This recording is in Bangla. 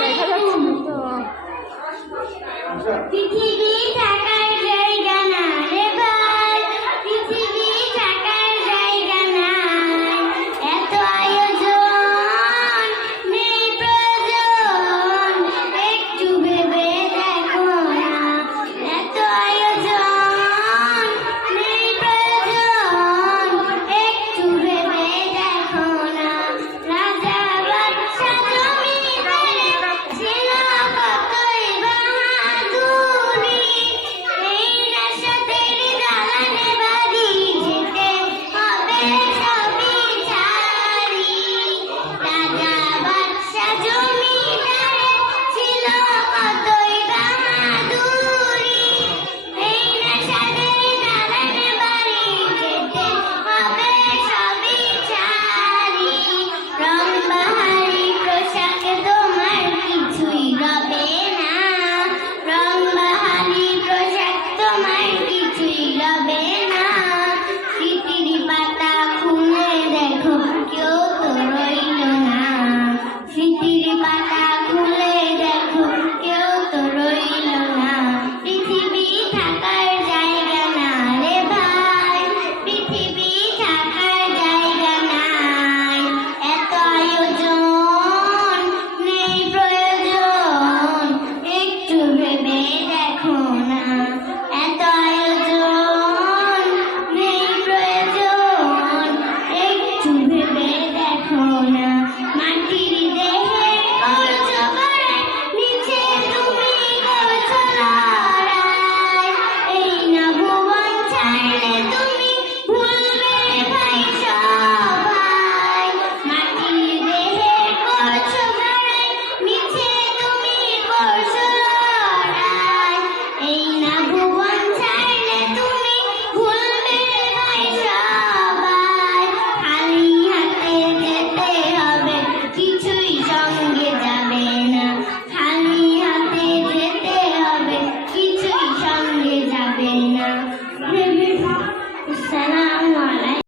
দেখা যাচ্ছে তো। পৃথিবী علينا بالسلام